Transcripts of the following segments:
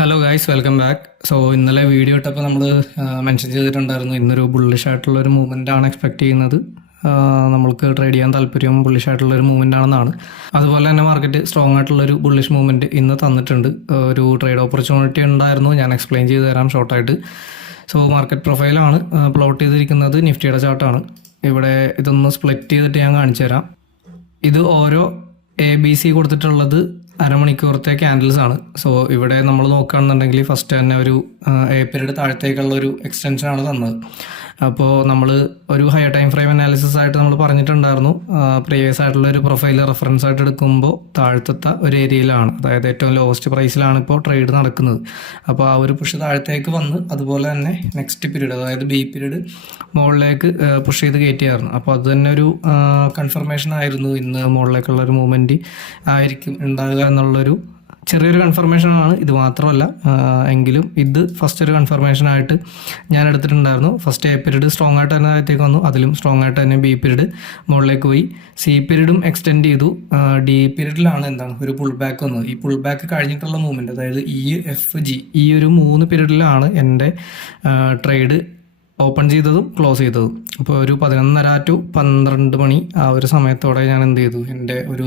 Hello guys, welcome back. So ഇന്നലെ video ഇട്ടപ്പോൾ നമ്മൾ മെൻഷൻ ചെയ്തിട്ടുണ്ടായിരുന്നു ഇന്നൊരു ബുള്ളിഷ് ആയിട്ടുള്ളൊരു മൂവ്മെൻ്റ് ആണ് എക്സ്പെക്ട് ചെയ്യുന്നത്. നമ്മൾക്ക് ട്രേഡ് ചെയ്യാൻ താല്പര്യം ബുള്ളിഷ് ആയിട്ടുള്ളൊരു മൂവ്മെൻ്റ് ആണെന്നാണ്. അതുപോലെ തന്നെ മാർക്കറ്റ് സ്ട്രോങ് ആയിട്ടുള്ളൊരു ബുള്ളിഷ് മൂവ്മെൻറ്റ് ഇന്ന് തന്നിട്ടുണ്ട്. ഒരു ട്രേഡ് ഓപ്പർച്യൂണിറ്റി ഉണ്ടായിരുന്നു, ഞാൻ എക്സ്പ്ലെയിൻ ചെയ്ത് തരാം ഷോർട്ടായിട്ട്. സോ മാർക്കറ്റ് പ്രൊഫൈലാണ് പ്ലോട്ട് ചെയ്തിരിക്കുന്നത്, നിഫ്റ്റിയുടെ ചാർട്ടാണ്. ഇവിടെ ഇതൊന്ന് സ്പ്ലിറ്റ് ചെയ്തിട്ട് ഞാൻ കാണിച്ചു തരാം. ഇത് ഓരോ ABC കൊടുത്തിട്ടുള്ളത് അരമണിക്കൂറത്തെ ക്യാൻഡിൽസ് ആണ്. സോ ഇവിടെ നമ്മൾ നോക്കുകയാണെന്നുണ്ടെങ്കിൽ ഫസ്റ്റ് തന്നെ ഒരു A പീരീഡ് താഴത്തേക്കുള്ള ഒരു എക്സ്റ്റൻഷനാണ് തന്നത്. അപ്പോൾ നമ്മൾ ഒരു ഹയർ ടൈം ഫ്രെയിം അനാലിസിസ് ആയിട്ട് നമ്മൾ പറഞ്ഞിട്ടുണ്ടായിരുന്നു, പ്രീവിയസ് ആയിട്ടുള്ള ഒരു പ്രൊഫൈൽ റെഫറൻസ് ആയിട്ട് എടുക്കുമ്പോൾ താഴത്തെ ഒരു ഏരിയയിലാണ്, അതായത് ഏറ്റവും ലോവസ്റ്റ് പ്രൈസിലാണ് ഇപ്പോൾ ട്രേഡ് നടക്കുന്നത്. അപ്പോൾ ആ ഒരു പുഷ് താഴത്തേക്ക് വന്ന് അതുപോലെ തന്നെ നെക്സ്റ്റ് പീരീഡ്, അതായത് B പീരീഡ് മുകളിലേക്ക് പുഷ് ചെയ്ത് കയറ്റിയായിരുന്നു. അപ്പോൾ അത് തന്നെ ഒരു കൺഫർമേഷൻ ആയിരുന്നു, ഇന്ന് മുകളിലേക്കുള്ള ഒരു മൂവ്മെൻറ്റ് ആയിരിക്കും ഉണ്ടാകുക എന്നുള്ളൊരു ചെറിയൊരു കൺഫർമേഷനാണ്. ഇത് മാത്രമല്ല എങ്കിലും ഇത് ഫസ്റ്റ് ഒരു കൺഫർമേഷനായിട്ട് ഞാൻ എടുത്തിട്ടുണ്ടായിരുന്നു. ഫസ്റ്റ് A പീരീഡ് സ്ട്രോങ് ആയിട്ട് തന്നെ താഴത്തേക്ക് വന്നു, അതിലും സ്ട്രോങ് ആയിട്ട് തന്നെ B പീരീഡ് മുകളിലേക്ക് പോയി. C പീരീഡും എക്സ്റ്റെൻഡ് ചെയ്തു. D പീരീഡിലാണ് ഒരു പുൾ ബാക്ക് വന്നത്. ഈ പുൾ ബാക്ക് കഴിഞ്ഞിട്ടുള്ള മൂവ്മെൻറ്റ്, അതായത് EFG, ഈ ഒരു 3 പീരീഡിലാണ് എൻ്റെ ട്രേഡ് ഓപ്പൺ ചെയ്തതും ക്ലോസ് ചെയ്തതും. അപ്പോൾ ഒരു 11:30 to 12 മണി ആ ഒരു സമയത്തോടെ ഞാൻ എന്ത് ചെയ്തു, എൻ്റെ ഒരു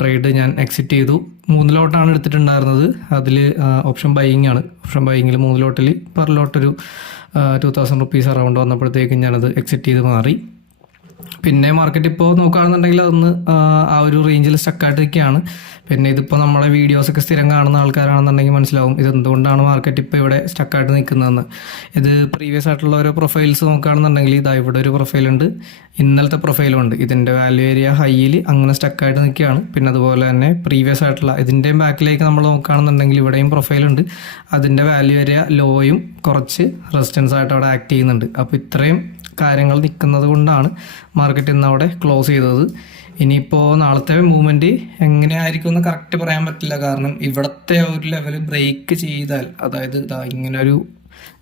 ട്രേഡ് ഞാൻ എക്സിറ്റ് ചെയ്തു. 3 ലോട്ടാണ് എടുത്തിട്ടുണ്ടായിരുന്നത്. അതിൽ ഓപ്ഷൻ ബൈയിങ് ആണ്. ഓപ്ഷൻ ബൈയിങ്ങിൽ 3 ലോട്ടിൽ പെർ ലോട്ടൊരു 2000 റുപ്പീസ് അറൗണ്ട് വന്നപ്പോഴത്തേക്കും ഞാനത് എക്സിറ്റ് ചെയ്ത് മാറി. പിന്നെ മാർക്കറ്റ് ഇപ്പോൾ നോക്കുകയാണെന്നുണ്ടെങ്കിൽ അതൊന്ന് ആ ഒരു റേഞ്ചിൽ സ്റ്റക്കായിട്ട് നിൽക്കുകയാണ്. പിന്നെ ഇതിപ്പോൾ നമ്മളെ വീഡിയോസൊക്കെ സ്ഥിരം കാണുന്ന ആൾക്കാരാണെന്നുണ്ടെങ്കിൽ മനസ്സിലാവും ഇതെന്തുകൊണ്ടാണ് മാർക്കറ്റ് ഇപ്പോൾ ഇവിടെ സ്റ്റക്കായിട്ട് നിൽക്കുന്നതെന്ന്. ഇത് പ്രീവിയസ് ആയിട്ടുള്ള ഓരോ പ്രൊഫൈൽസ് നോക്കുകയാണെന്നുണ്ടെങ്കിൽ ഇതാ ഇവിടെ ഒരു പ്രൊഫൈലുണ്ട്, ഇന്നലത്തെ പ്രൊഫൈലും ഉണ്ട്. ഇതിൻ്റെ വാല്യൂ ഏരിയ ഹൈയിൽ അങ്ങനെ സ്റ്റക്കായിട്ട് നിൽക്കുകയാണ്. പിന്നെ അതുപോലെ തന്നെ പ്രീവിയസ് ആയിട്ടുള്ള ഇതിൻ്റെയും ബാക്കിലേക്ക് നമ്മൾ നോക്കുകയാണെന്നുണ്ടെങ്കിൽ ഇവിടെയും പ്രൊഫൈലുണ്ട്, അതിൻ്റെ വാല്യൂ ഏരിയ ലോയും കുറച്ച് റെസിസ്റ്റൻസ് ആയിട്ട് അവിടെ ആക്ട് ചെയ്യുന്നുണ്ട്. അപ്പോൾ ഇത്രയും കാര്യങ്ങൾ നിൽക്കുന്നത് കൊണ്ടാണ് മാർക്കറ്റ് ഇന്ന് അവിടെ ക്ലോസ് ചെയ്തത്. ഇനിയിപ്പോൾ നാളത്തെ മൂവ്മെൻറ്റ് എങ്ങനെയായിരിക്കും എന്ന് കറക്റ്റ് പറയാൻ പറ്റില്ല. കാരണം ഇവിടുത്തെ ഒരു ലെവൽ ബ്രേക്ക് ചെയ്താൽ, അതായത് ഇങ്ങനെ ഒരു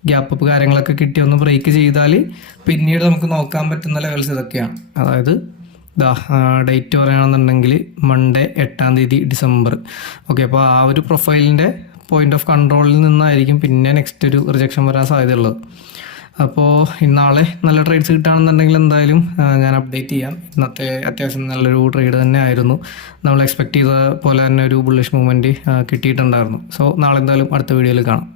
ഗ്യാപ്പ് അപ്പ് കാര്യങ്ങളൊക്കെ കിട്ടി ഒന്ന് ബ്രേക്ക് ചെയ്താൽ പിന്നീട് നമുക്ക് നോക്കാൻ പറ്റുന്ന ലെവൽസ് ഇതൊക്കെയാണ്. അതായത് ഡേറ്റ് പറയുകയാണെന്നുണ്ടെങ്കിൽ മൺഡേ 8-ാം തീയതി ഡിസംബർ. ഓക്കെ, അപ്പോൾ ആ ഒരു പ്രൊഫൈലിൻ്റെ പോയിന്റ് ഓഫ് കൺട്രോളിൽ നിന്നായിരിക്കും പിന്നെ നെക്സ്റ്റ് ഒരു റിജക്ഷൻ വരാൻ സാധ്യതയുള്ളത്. അപ്പോൾ ഇന്നാളെ നല്ല ട്രേഡ്സ് കിട്ടുകയാണെന്നുണ്ടെങ്കിൽ എന്തായാലും ഞാൻ അപ്ഡേറ്റ് ചെയ്യാം. ഇന്നത്തെ അത്യാവശ്യം നല്ലൊരു ട്രേഡ് തന്നെ ആയിരുന്നു. നമ്മൾ എക്സ്പെക്ട് ചെയ്ത പോലെ തന്നെ ഒരു ബുള്ളിഷ് മൂവ്മെൻറ്റ് കിട്ടിയിട്ടുണ്ടായിരുന്നു. സോ നാളെ എന്തായാലും അടുത്ത വീഡിയോയിൽ കാണാം.